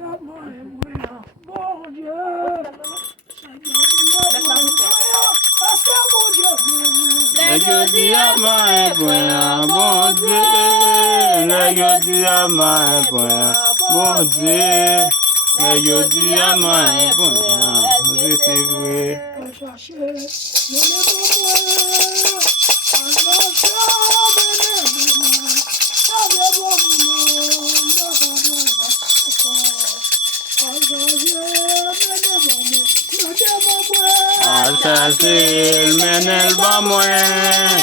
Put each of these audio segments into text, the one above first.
Bon Dieu, Lẹ́jọ́ tí a máa ẹ̀bùn ẹ̀yàn bọ̀ dé. Lẹ́jọ́ tí a máa ẹ̀bùn ẹ̀yàn bọ̀ dé. Lẹ́jọ́ tí a máa ẹ̀bùn ẹ̀yàn bọ̀ dé. Asasir menel bamwen,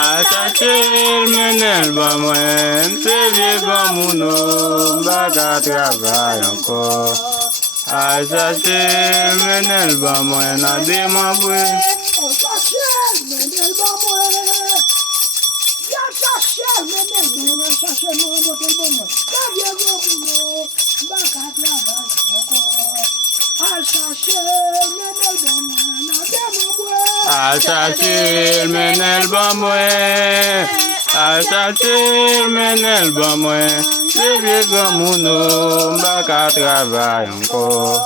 asasir menel bamwen, se vie gamuno baga travail encore. Asasir menel bamwen a demabwe. Asasir menel bamwen, asasir menel bamwen, se vie gamuno baga travail encore.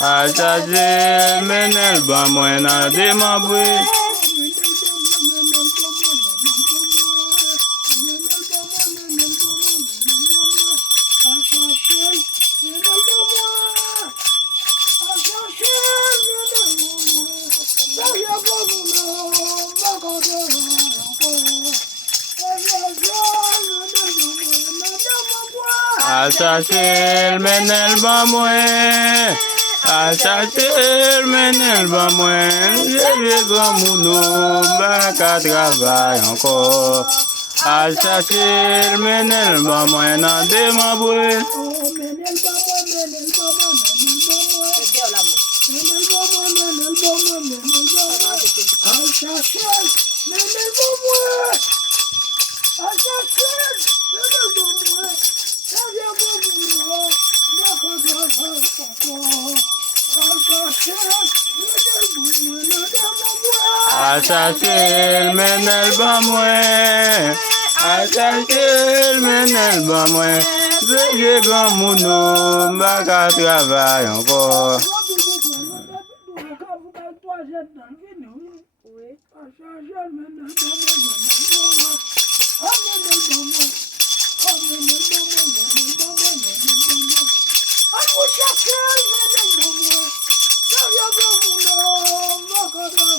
Asasir menel bamwen a demabwe. Asasir menel bamwen, asasir menel bamwen, je vais gamuno baga travail encore. Asasir menel bamwen a demabwe. Asasir menel bamwen, asasir menel bamwen, je vais gamuno baga travail encore.